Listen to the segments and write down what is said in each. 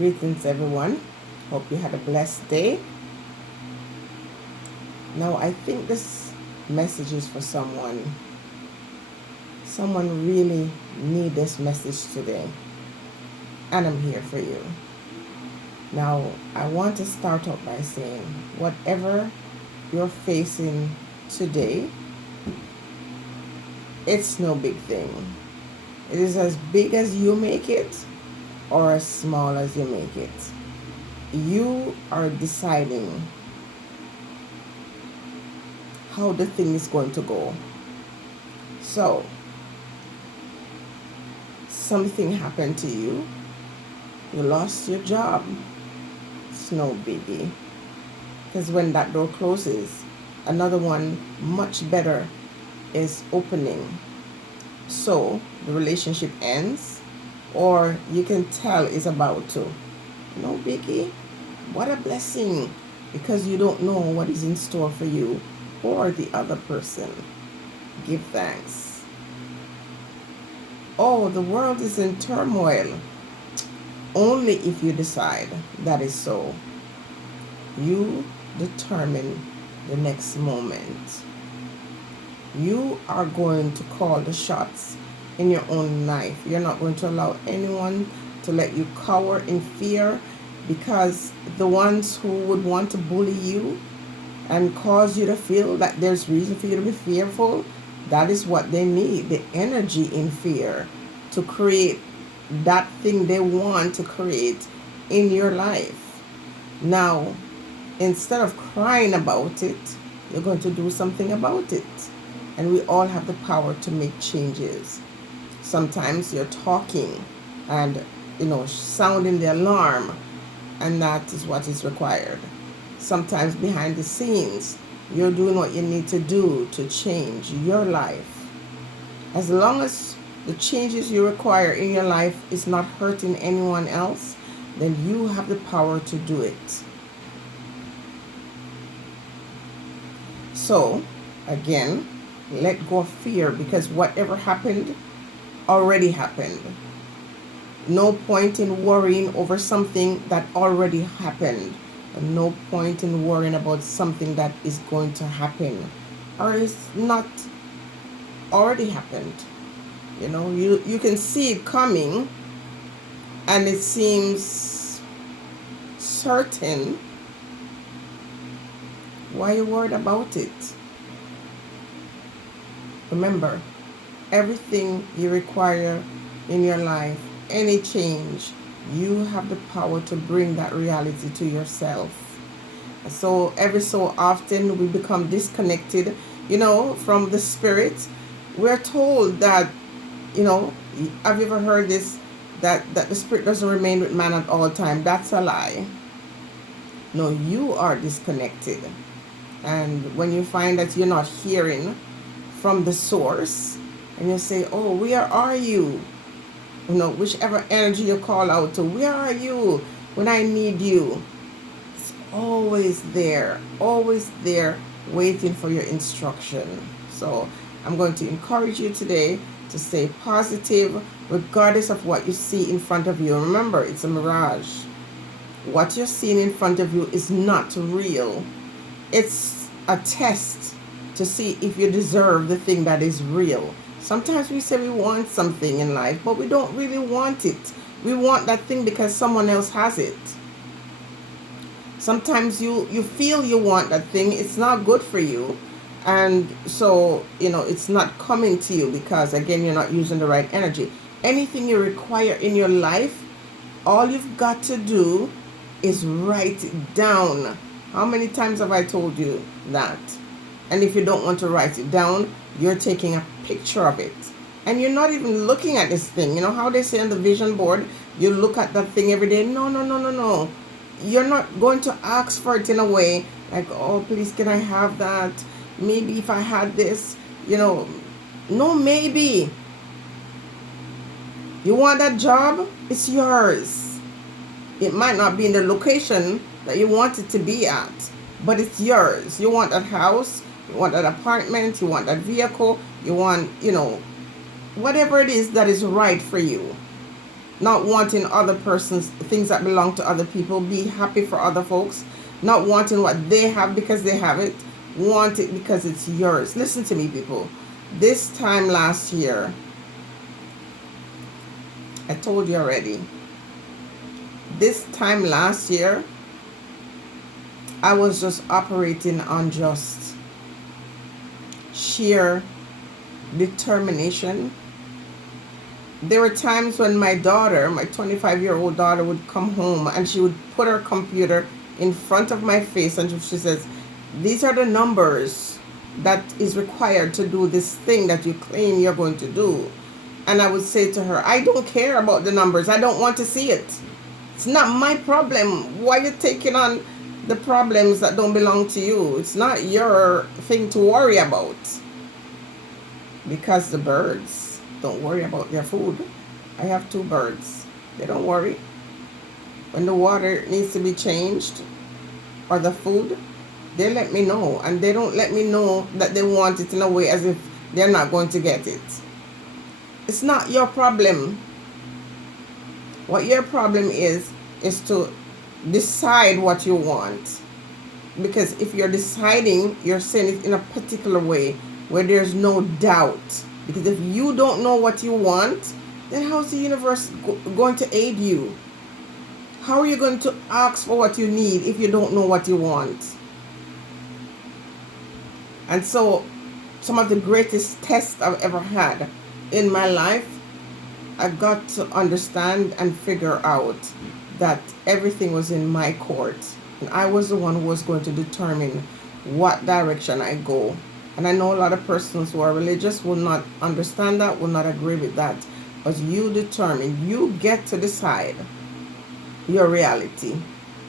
Greetings, everyone. Hope you had a blessed day. Now, I think this message is for someone. Someone really need this message today, and I'm here for you. Now, I want to start off by saying, whatever you're facing today, it's no big thing. It is as big as you make it or as small as you make it. You are deciding how the thing is going to go. So, something happened to you, you lost your job. It's no biggie. Because when that door closes, another one much better is opening. So, the relationship ends, or you can tell is about to. No biggie. What a blessing, because you don't know what is in store for you or the other person. Give thanks. Oh, the world is in turmoil. Only if you decide that is so. You determine the next moment. You are going to call the shots in your own life. You're not going to allow anyone to let you cower in fear, because the ones who would want to bully you and cause you to feel that there's reason for you to be fearful, that is what they need, the energy in fear to create that thing they want to create in your life. Now, instead of crying about it, you're going to do something about it. And we all have the power to make changes. Sometimes you're talking and, sounding the alarm, and that is what is required. Sometimes behind the scenes, you're doing what you need to do to change your life. As long as the changes you require in your life is not hurting anyone else, then you have the power to do it. So, again, let go of fear, because whatever happened already happened. No point in worrying over something that already happened. And no point in worrying about something that is going to happen or is not already happened. You can see it coming and it seems certain. Why are you worried about it? Remember, everything you require in your life, any change, you have the power to bring that reality to yourself. So every so often we become disconnected, from the spirit. We're told that, have you ever heard this, that the spirit doesn't remain with man at all time? That's a lie. No, you are disconnected. And when you find that you're not hearing from the source, and you say, oh, where are you? Whichever energy you call out to, where are you when I need you? It's always there, waiting for your instruction. So I'm going to encourage you today to stay positive, regardless of what you see in front of you. Remember, it's a mirage. What you're seeing in front of you is not real. It's a test to see if you deserve the thing that is real. Sometimes we say we want something in life, but we don't really want it. We want that thing because someone else has it. Sometimes you feel you want that thing. It's not good for you. And so, it's not coming to you because, again, you're not using the right energy. Anything you require in your life, all you've got to do is write it down. How many times have I told you that? And if you don't want to write it down, you're taking a picture of it. And you're not even looking at this thing. You know how they say on the vision board, you look at that thing every day? No. You're not going to ask for it in a way like, oh, please, can I have that? Maybe if I had this, no, maybe. You want that job? It's yours. It might not be in the location that you want it to be at, but it's yours. You want that house, you want that apartment, you want that vehicle, you want, whatever it is that is right for you. not wanting other persons, things that belong to other people. Be happy for other folks, not wanting what they have because they have it. Want it because it's yours. Listen to me, people. This time last year, I told you already, this time last year, I was just operating on just sheer determination. There were times when my daughter, my 25-year-old daughter, would come home and she would put her computer in front of my face and she says, these are the numbers that is required to do this thing that you claim you're going to do. And I would say to her, I don't care about the numbers. I don't want to see it. It's not my problem. Why are you taking on the problems that don't belong to you? It's not your thing to worry about. Because the birds don't worry about their food. I have 2 birds. They don't worry. When the water needs to be changed or the food, they let me know. And they don't let me know that they want it in a way as if they're not going to get it. It's not your problem. What your problem is to decide what you want. Because if you're deciding, you're saying it in a particular way where there's no doubt. Because if you don't know what you want, then how's the universe going to aid you? How are you going to ask for what you need if you don't know what you want? And so, some of the greatest tests I've ever had in my life, I got to understand and figure out that everything was in my court. And I was the one who was going to determine what direction I go. And I know a lot of persons who are religious will not understand that, will not agree with that. But you determine, you get to decide your reality.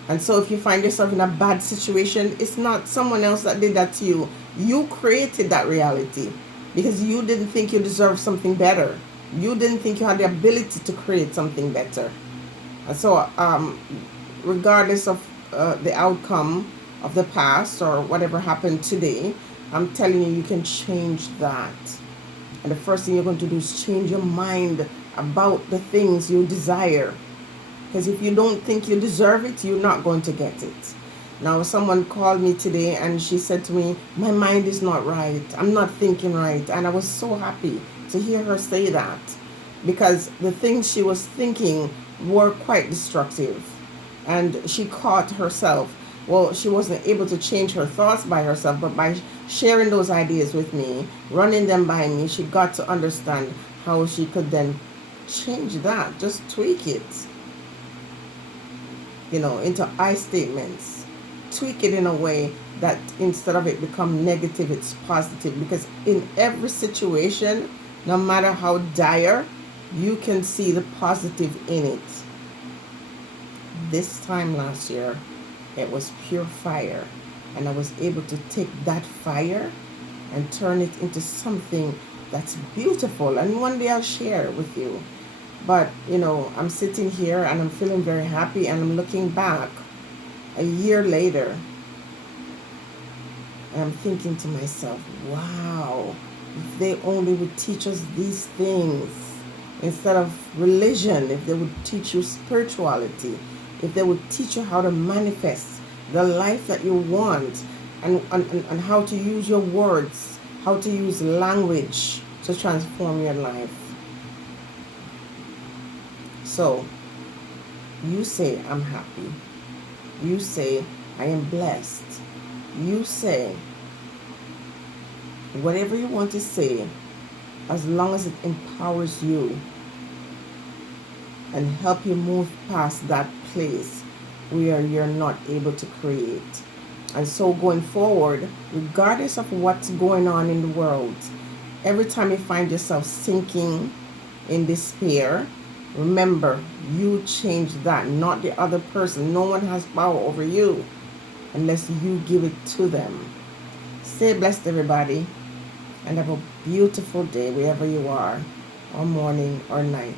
And so if you find yourself in a bad situation, it's not someone else that did that to you. You created that reality because you didn't think you deserved something better. You didn't think you had the ability to create something better. And so regardless of the outcome of the past or whatever happened today, I'm telling you, you can change that. And the first thing you're going to do is change your mind about the things you desire. Because if you don't think you deserve it, you're not going to get it. Now, someone called me today and she said to me, my mind is not right. I'm not thinking right. And I was so happy to hear her say that. Because the things she was thinking were quite destructive. And she caught herself. Well, she wasn't able to change her thoughts by herself, but by sharing those ideas with me, running them by me, she got to understand how she could then change that, just tweak it, into I statements. Tweak it in a way that instead of it become negative, it's positive. Because in every situation, no matter how dire, you can see the positive in it. This time last year, it was pure fire. And I was able to take that fire and turn it into something that's beautiful. And one day I'll share it with you. But, I'm sitting here and I'm feeling very happy and I'm looking back a year later and I'm thinking to myself, wow, if they only would teach us these things instead of religion, if they would teach you spirituality, if they would teach you how to manifest the life that you want and how to use your words, how to use language to transform your life. So, you say, I'm happy. You say, I am blessed. You say, whatever you want to say, as long as it empowers you and help you move past that place where you're not able to create. And so going forward, regardless of what's going on in the world, every time you find yourself sinking in despair, remember, you change that, not the other person. No one has power over you unless you give it to them. Stay blessed, everybody, and have a beautiful day wherever you are, or morning or night.